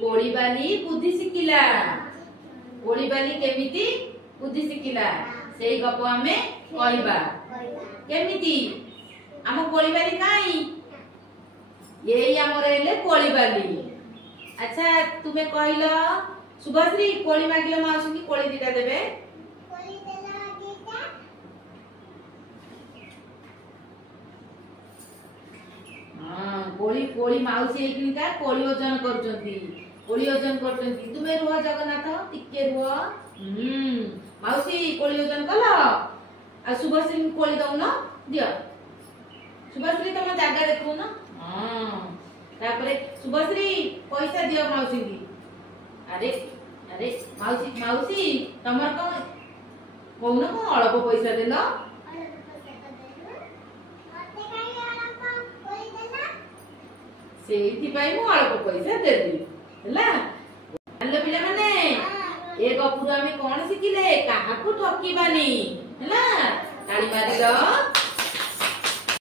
कोड़ी बाली बुद्धि शिखिला कोड़ी बाली केमिति बुद्धि शिखिला सेई गप आमे कहबा केमिति आम कोड़ी बाली काई ये हमर एले कोड़ी बाली। अच्छा तुमे कहलो शुभश्री कोड़ी मागिलो माउसी की कोड़ी दिटा देबे कोड़ी कोड़ी माउसी एकिनिका कोड़ी ओजन करचंती कोड़ी ओजन करचंती तुमे रुह जगन्नाथ टिके रुह माउसी कोड़ी ओजन कलो आ शुभश्री कोड़ी दउनो दियो शुभश्री तुम जागा देखो ना हां तापरे शुभश्री पैसा दियो माउसी की अरे अरे माउसी माउसी तमर कोन को अल्प पैसा देलो सेठी पाई मु अल्प पैसा देली हला हेलो पिला माने ए गपुरा में कोन सिखिले काहाकू ठकीबानी हला ताली मारि दो।